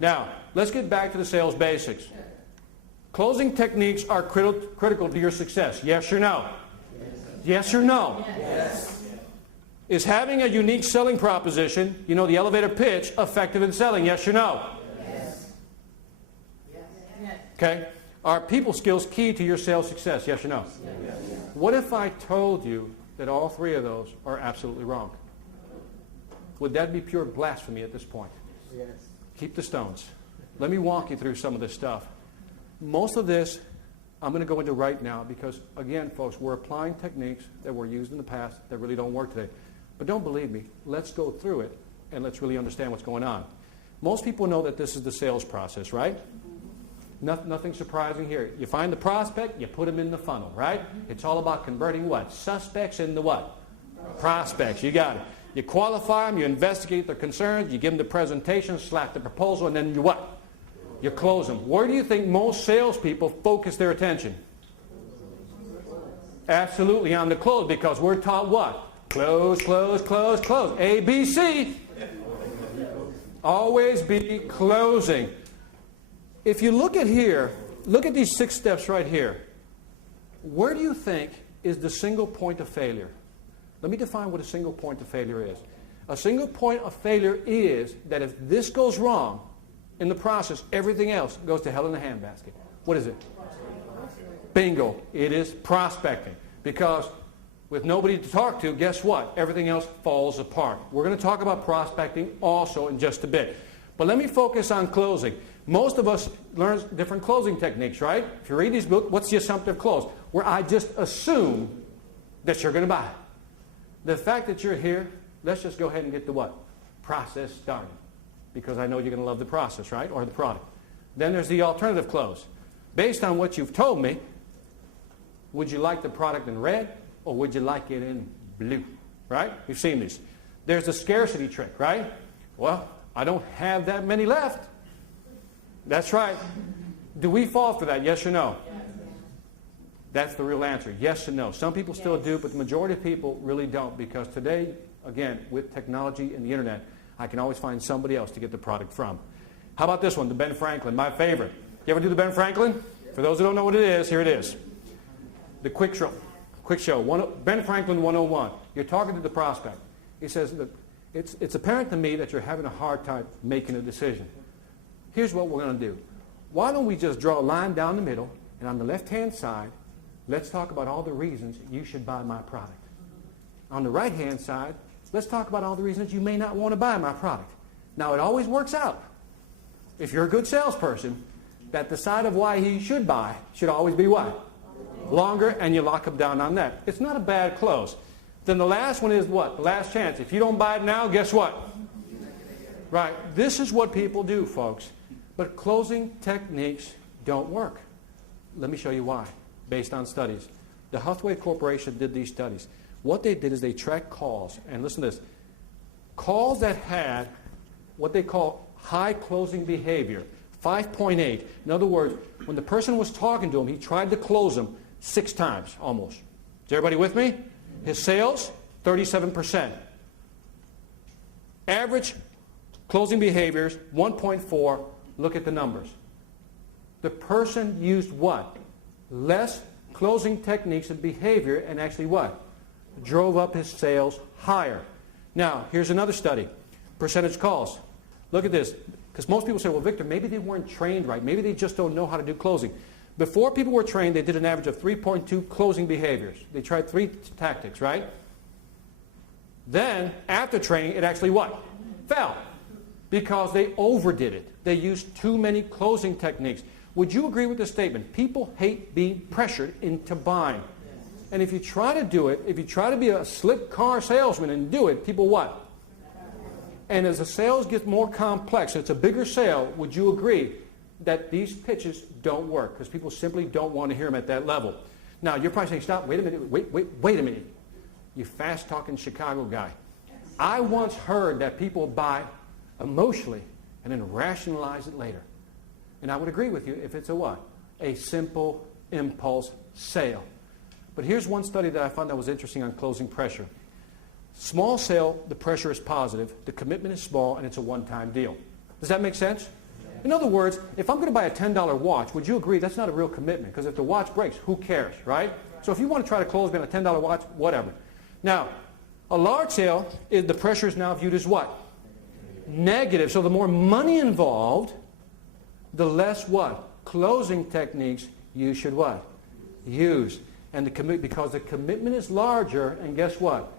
Now, let's get back to the sales basics. Closing techniques are critical to your success. Yes or no? Yes or no? Yes. Is having a unique selling proposition, you know, the elevator pitch, effective in selling? Yes or no? Yes. Okay. Are people skills key to your sales success? Yes or no? Yes. What if I told you that all three of those are absolutely wrong? Would that be pure blasphemy at this point? Yes. Keep the stones. Let me walk you through some of this stuff. Most of this I'm going to go into right now because, again, folks, we're applying techniques that were used in the past that really don't work today. But don't believe me. Let's go through it and let's really understand what's going on. Most people know that this is the sales process, right? Nothing surprising here. You find the prospect, you put them in the funnel, right? It's all about converting what? Suspects into what? Prospects. You got it. You qualify them, you investigate their concerns, you give them the presentation, slap the proposal, and then you what? You close them. Where do you think most salespeople focus their attention? Absolutely on the close, because we're taught what? Close, close, close, close. A, B, C. Always be closing. If you look at here, look at these 6 steps right here. Where do you think is the single point of failure? Let me define what a single point of failure is. A single point of failure is that if this goes wrong in the process, everything else goes to hell in a handbasket. What is it? Bingo. It is prospecting. Because with nobody to talk to, guess what? Everything else falls apart. We're going to talk about prospecting also in just a bit. But let me focus on closing. Most of us learn different closing techniques, right? If you read these books, what's the assumptive close? Where I just assume that you're going to buy. The fact that you're here, let's just go ahead and get the what? Process started. Because I know you're going to love the process, right? Or the product. Then there's the alternative close. Based on what you've told me, would you like the product in red or would you like it in blue? Right? You've seen these. There's the scarcity trick, right? Well, I don't have that many left. That's right. Do we fall for that? Yes or no? That's the real answer. Yes and no. Some people still do, but the majority of people really don't, because today, again, with technology and the internet, I can always find somebody else to get the product from. How about this one, the Ben Franklin, my favorite. You ever do the Ben Franklin? For those who don't know what it is, here it is. The quick show. Ben Franklin 101. You're talking to the prospect. He says, look, it's apparent to me that you're having a hard time making a decision. Here's what we're going to do. Why don't we just draw a line down the middle, and on the left-hand side, let's talk about all the reasons you should buy my product. On the right-hand side, let's talk about all the reasons you may not want to buy my product. Now, it always works out, if you're a good salesperson, that the side of why he should buy should always be what? Longer, and you lock him down on that. It's not a bad close. Then the last one is what? The last chance. If you don't buy it now, guess what? Right. This is what people do, folks. But closing techniques don't work. Let me show you why, based on studies. The Hathaway Corporation did these studies. What they did is they tracked calls, and listen to this, calls that had what they call high closing behavior, 5.8. In other words, when the person was talking to him, he tried to close them 6 times almost. Is everybody with me? His sales, 37%. Average closing behaviors, 1.4. Look at the numbers. The person used what? Less closing techniques and behavior, and actually what? Drove up his sales higher. Now, here's another study. Percentage calls. Look at this. Because most people say, well, Victor, maybe they weren't trained right. Maybe they just don't know how to do closing. Before people were trained, they did an average of 3.2 closing behaviors. They tried 3 tactics, right? Then, after training, it actually what? Fell. Because they overdid it. They used too many closing techniques. Would you agree with this statement? People hate being pressured into buying. And if you try to do it, if you try to be a slick car salesman and do it, people what? And as the sales get more complex, it's a bigger sale, would you agree that these pitches don't work? Because people simply don't want to hear them at that level. Now, you're probably saying, stop, wait a minute, wait a minute. You fast-talking Chicago guy. I once heard that people buy emotionally and then rationalize it later. And I would agree with you if it's a what? A simple impulse sale. But here's one study that I found that was interesting on closing pressure. Small sale, the pressure is positive, the commitment is small, and it's a one-time deal. Does that make sense? In other words, if I'm going to buy a $10 watch, would you agree that's not a real commitment? Because if the watch breaks, who cares, right? So if you want to try to close me on a $10 watch, whatever. Now, a large sale, the pressure is now viewed as what? Negative. So the more money involved, the less what? Closing techniques you should what? Use. And because the commitment is larger, and guess what?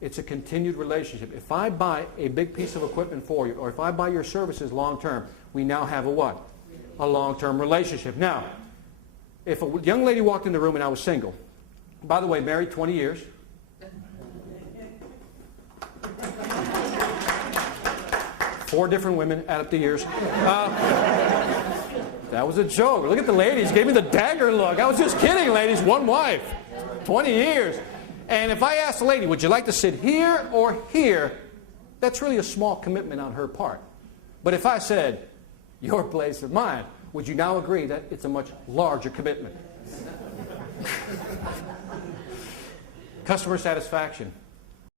It's a continued relationship. If I buy a big piece of equipment for you, or if I buy your services long term, we now have a what? A long-term relationship. Now, if a young lady walked in the room and I was single, by the way, married 20 years, 4 different women, add up the years. That was a joke. Look at the ladies. Gave me the dagger look. I was just kidding, ladies. 1 wife. 20 years. And if I asked the lady, would you like to sit here or here? That's really a small commitment on her part. But if I said, your place or mine, would you now agree that it's a much larger commitment? Customer satisfaction.